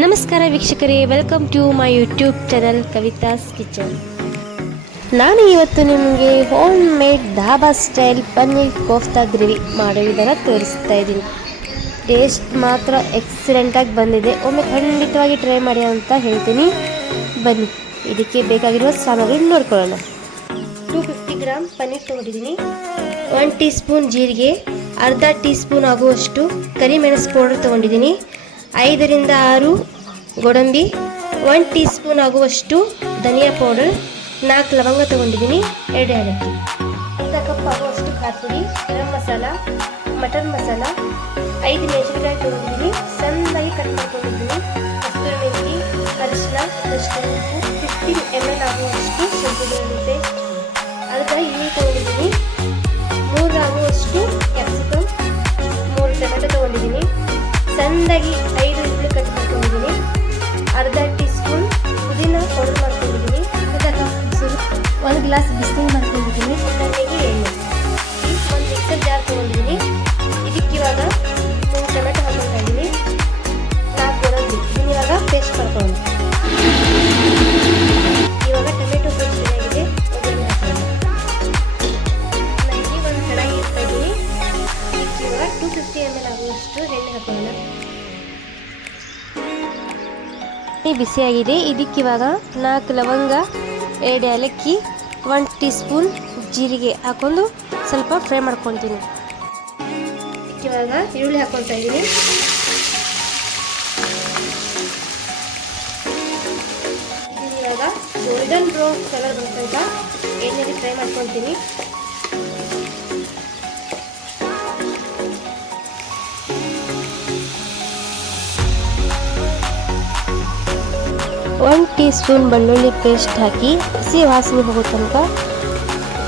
ನಮಸ್ಕಾರ ವೀಕ್ಷಕರೇ, welcome to my YouTube channel Kavitha's kitchen. ನಾನು ಇವತ್ತು ನಿಮಗೆ home made dhaba style paneer kofta gravy ಮಾಡೋ ವಿಧಾನ ತೋರಿಸ್ತಾ ಇದ್ದೀನಿ. ಟೇಸ್ಟ್ ಮಾತ್ರ ಎಕ್ಸಲೆಂಟಾಗಿ ಬಂದಿದೆ. ಒಮ್ಮೆ ಖಂಡಿತವಾಗಿ ಟ್ರೈ ಮಾಡಿ ಅಂತ ಹೇಳ್ತೀನಿ. ಬನ್ನಿ, ಇದಕ್ಕೆ ಬೇಕಾಗಿರುವ ಸಾಮಗ್ರಿ ನೋಡ್ಕೊಳ್ಳೋಣ. 250 ಗ್ರಾಮ್ ಪನ್ನೀರ್ ತೊಗೊಂಡಿದ್ದೀನಿ. 1 ಟೀ ಸ್ಪೂನ್ ಜೀರಿಗೆ, ಅರ್ಧ ಟೀ ಸ್ಪೂನ್ ಆಗುವಷ್ಟು ಕರಿಮೆಣಸು ಪೌಡರ್ ತೊಗೊಂಡಿದ್ದೀನಿ. 5 ರಿಂದ 6 ಗೋಡಂಬಿ, 1 ಟೀ ಸ್ಪೂನ್ ಆಗುವಷ್ಟು ಧನಿಯಾ ಪೌಡರ್, 4 ಲವಂಗ ತೊಗೊಂಡಿದ್ದೀನಿ, 2 ಏಲಕ್ಕಿ, ಅರ್ಧ ಕಪ್ ಆಗುವಷ್ಟು ಖಾರ ಪುಡಿ, ಗರಂ ಮಸಾಲ, ಮಟನ್ ಮಸಾಲ, 5 ಮೆಣಸಿನಕಾಯಿ ತೊಗೊಂಡಿದ್ದೀನಿ, ಸಣ್ಣದಾಗಿ ಕಟ್ ಮಾಡ್ಕೊಂಡಿದ್ದೀನಿ, ಕಸ್ತೂರಿ ಮೆಂತಿ, ಅರಿಶಿನ, ಉಪ್ಪು, 15 ml ಆಗುವಷ್ಟು ಶುಂಠಿ ಬೆಳ್ಳುಳ್ಳಿ ಪೇಸ್ಟ್, ಅರ್ಧ ಈರುಳ್ಳಿ ತೊಗೊಂಡಿದ್ದೀನಿ, 3 ಆಗುವಷ್ಟು ಕ್ಯಾಪ್ಸಿಕಮ್, 3 ಟೊಮೆಟೊ ತೊಗೊಂಡಿದ್ದೀನಿ, ಸಣ್ಣದಾಗಿ 5 ಈರುಳ್ಳಿ ಕಟ್ ಮಾಡ್ಕೊಂಡಿದ್ದೀನಿ, ಅರ್ಧ ಟೀ ಸ್ಪೂನ್ ಪುದೀನ ಪೌಡರ್ ಮಾಡ್ಕೊಂಡಿದ್ದೀನಿ, ಒಂದು ಗ್ಲಾಸ್ ಬಿಸಿನೀರು ಮಾಡ್ಕೊಂಡಿದ್ದೀನಿ, ಎಣ್ಣೆಗೆ ಎಣ್ಣೆ, ಒಂದು ಮಿಕ್ಸರ್ ಜಾರ್ ತೊಗೊಂಡಿದ್ದೀನಿ. ಇದಕ್ಕೆ ಇವಾಗ 3 ಟೊಮೆಟೊ ಹಾಕೊಳ್ತಾ ಇದ್ದೀನಿ, 4 ಗೋಡಂಬಿ, ಇದನ್ನ ಇವಾಗ ಪೇಸ್ಟ್ ಮಾಡ್ಕೊಳ್ಳೋಣ. ಇವಾಗ ಟೊಮೆಟೊ ಪೇಸ್ಟ್ ರೆಡಿಯಾಗಿದೆ, ಒಗ್ಗರಣೆ ಹಾಕೋಣ. ನಾನು ಇಲ್ಲಿ ಒಂದು ಕಡಾಯಿ ಇಡ್ತಾ ಇದ್ದೀನಿ. ಇದಕ್ಕೆ ಇವಾಗ 250 ml ಆಗುವಷ್ಟು ಎಣ್ಣೆ ಹಾಕೋಣ. ಬಿಸಿಯಾಗಿದೆ. ಇದಕ್ಕಿವಾಗ 4 ಲವಂಗ, 2 ಏಲಕ್ಕಿ, 1 ಟೀ ಸ್ಪೂನ್ ಜೀರಿಗೆ ಹಾಕೊಂಡು ಸ್ವಲ್ಪ ಫ್ರೈ ಮಾಡ್ಕೊತೀನಿ. ಇವಾಗ ಈರುಳ್ಳಿ ಹಾಕೊಳ್ತಾ ಇದ್ದೀನಿ. ಇವಾಗ ಗೋಲ್ಡನ್ ಬ್ರೌನ್ ಕಲರ್ ಬರ್ತಂತ ಎಣ್ಣೆಗೆ ಫ್ರೈ ಮಾಡ್ಕೊತೀನಿ. ಒಂದು ಟೀ ಸ್ಪೂನ್ ಬೆಳ್ಳುಳ್ಳಿ ಪೇಸ್ಟ್ ಹಾಕಿ ಹಸಿ ವಾಸನೆ ಹೋಗೋ ತನಕ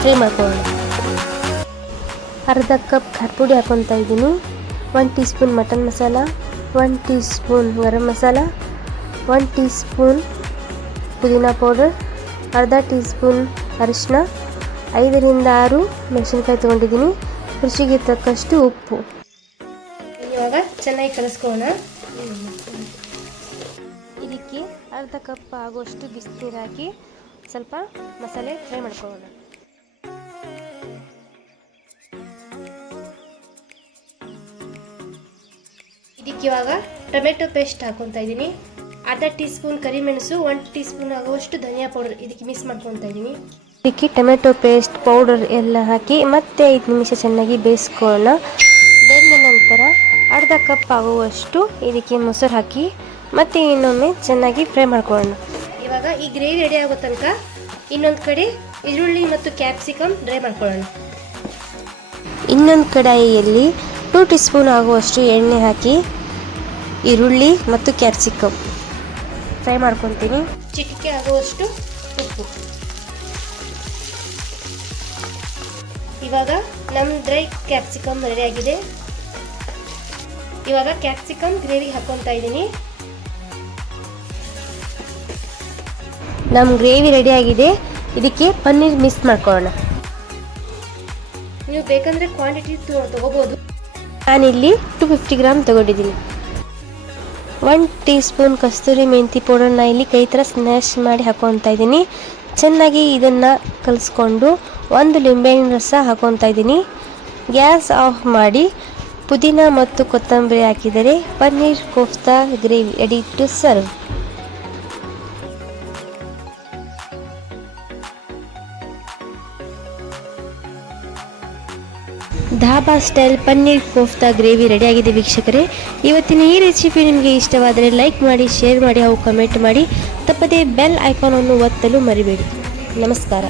ಫ್ರೈ ಮಾಡ್ಕೊಳ್ಳೋಣ. ಅರ್ಧ ಕಪ್ ಖಾರ ಪುಡಿ ಹಾಕೊತಾ ಇದ್ದೀನಿ, 1 teaspoon mutton masala, 1 teaspoon garam masala, 1 teaspoon ಪುದೀನ ಪೌಡರ್, ಅರ್ಧ ಟೀ ಸ್ಪೂನ್ ಅರಿಶಿನ, 5 ರಿಂದ 6 ಮೆಣಸಿನಕಾಯಿ ತೊಗೊಂಡಿದ್ದೀನಿ, ರುಚಿಗೆ ತಕ್ಕಷ್ಟು ಉಪ್ಪು. ಇವಾಗ ಚೆನ್ನಾಗಿ ಕಲಿಸ್ಕೊಳ್ಳೋಣ. ಇದಕ್ಕೆ ಅರ್ಧ ಕಪ್ ಆಗುವಷ್ಟು ಬಿಸಿನೀರು ಹಾಕಿ ಸ್ವಲ್ಪ ಮಸಾಲೆ ಫ್ರೈ ಮಾಡ್ಕೊಳ್ಳೋಣ. ಇದಕ್ಕೆ ಇವಾಗ ಟೊಮೆಟೊ ಪೇಸ್ಟ್ ಹಾಕೊತಾ ಇದ್ದೀನಿ, ಅರ್ಧ ಟೀ ಸ್ಪೂನ್ ಕರಿಮೆಣಸು, 1 ಟೀ ಸ್ಪೂನ್ ಆಗುವಷ್ಟು ಧನಿಯಾ ಪೌಡರ್ ಇದಕ್ಕೆ ಮಿಕ್ಸ್ ಮಾಡ್ಕೊತಾ ಇದ್ದೀನಿ. ಇದಕ್ಕೆ ಟೊಮೆಟೊ ಪೇಸ್ಟ್ ಪೌಡರ್ ಎಲ್ಲ ಹಾಕಿ ಮತ್ತೆ 5 ನಿಮಿಷ ಚೆನ್ನಾಗಿ ಬೇಯಿಸ್ಕೊಳ್ಳೋಣ. ಬೆಂದ ನಂತರ ಅರ್ಧ ಕಪ್ ಆಗುವಷ್ಟು ಇದಕ್ಕೆ ಮೊಸರು ಹಾಕಿ ಮತ್ತೆ ಇನ್ನೊಮ್ಮೆ ಚೆನ್ನಾಗಿ ಫ್ರೈ ಮಾಡ್ಕೊಳ್ಳೋಣ. ಇವಾಗ ಈ ಗ್ರೇವಿ ರೆಡಿ ಆಗೋ ತನಕ ಇನ್ನೊಂದು ಕಡೆ ಈರುಳ್ಳಿ ಮತ್ತು ಕ್ಯಾಪ್ಸಿಕಮ್ ಡ್ರೈ ಮಾಡ್ಕೊಳ್ಳೋಣ. ಇನ್ನೊಂದು ಕಡಾಯಿಯಲ್ಲಿ 2 ಟೀ ಸ್ಪೂನ್ ಆಗುವಷ್ಟು ಎಣ್ಣೆ ಹಾಕಿ ಈರುಳ್ಳಿ ಮತ್ತು ಕ್ಯಾಪ್ಸಿಕಮ್ ಫ್ರೈ ಮಾಡ್ಕೊತೀನಿ. ಚಿಟಿಕೆ ಆಗುವಷ್ಟು ಉಪ್ಪು. ಇವಾಗ ನಮ್ಮ ಡ್ರೈ ಕ್ಯಾಪ್ಸಿಕಮ್ ರೆಡಿ ಆಗಿದೆ. ಇವಾಗ ಕ್ಯಾಪ್ಸಿಕಮ್ ಗ್ರೇವಿ ಹಾಕೊತಾ ಇದ್ದೀನಿ. ನಮ್ಮ ಗ್ರೇವಿ ರೆಡಿ ಆಗಿದೆ. ಇದಕ್ಕೆ ಪನ್ನೀರ್ ಮಿಕ್ಸ್ ಮಾಡ್ಕೊಳ್ಳೋಣ. ನೀವು ಬೇಕಂದ್ರೆ ಕ್ವಾಂಟಿಟಿ ತಗೋಬಹುದು. ನಾನಿಲ್ಲಿ 250 ಗ್ರಾಮ್ ತಗೊಂಡಿದ್ದೀನಿ. 1 ಟೀ ಸ್ಪೂನ್ ಕಸ್ತೂರಿ ಮೆಂತಿ ಪೌಡರ್ನ ಇಲ್ಲಿ ಕೈ ಥರ ಸ್ಮ್ಯಾಶ್ ಮಾಡಿ ಹಾಕೊತಾ ಇದ್ದೀನಿ. ಚೆನ್ನಾಗಿ ಇದನ್ನು ಕಲಿಸ್ಕೊಂಡು 1 ಲಿಂಬೆಹಣ್ಣಿನ ರಸ ಹಾಕೊತಾ ಇದ್ದೀನಿ. ಗ್ಯಾಸ್ ಆಫ್ ಮಾಡಿ ಪುದೀನ ಮತ್ತು ಕೊತ್ತಂಬರಿ ಹಾಕಿದರೆ paneer kofta gravy ready to serve. Dhaba style paneer kofta gravy ರೆಡಿಯಾಗಿದೆ ವೀಕ್ಷಕರೇ. ಇವತ್ತಿನ ಈ ರೆಸಿಪಿ ನಿಮಗೆ ಇಷ್ಟವಾದರೆ ಲೈಕ್ ಮಾಡಿ, ಶೇರ್ ಮಾಡಿ ಹಾಗೂ ಕಮೆಂಟ್ ಮಾಡಿ. ತಪ್ಪದೇ ಬೆಲ್ ಐಕಾನ್ ಅನ್ನು ಒತ್ತಲು ಮರಿಬೇಡಿ. ನಮಸ್ಕಾರ.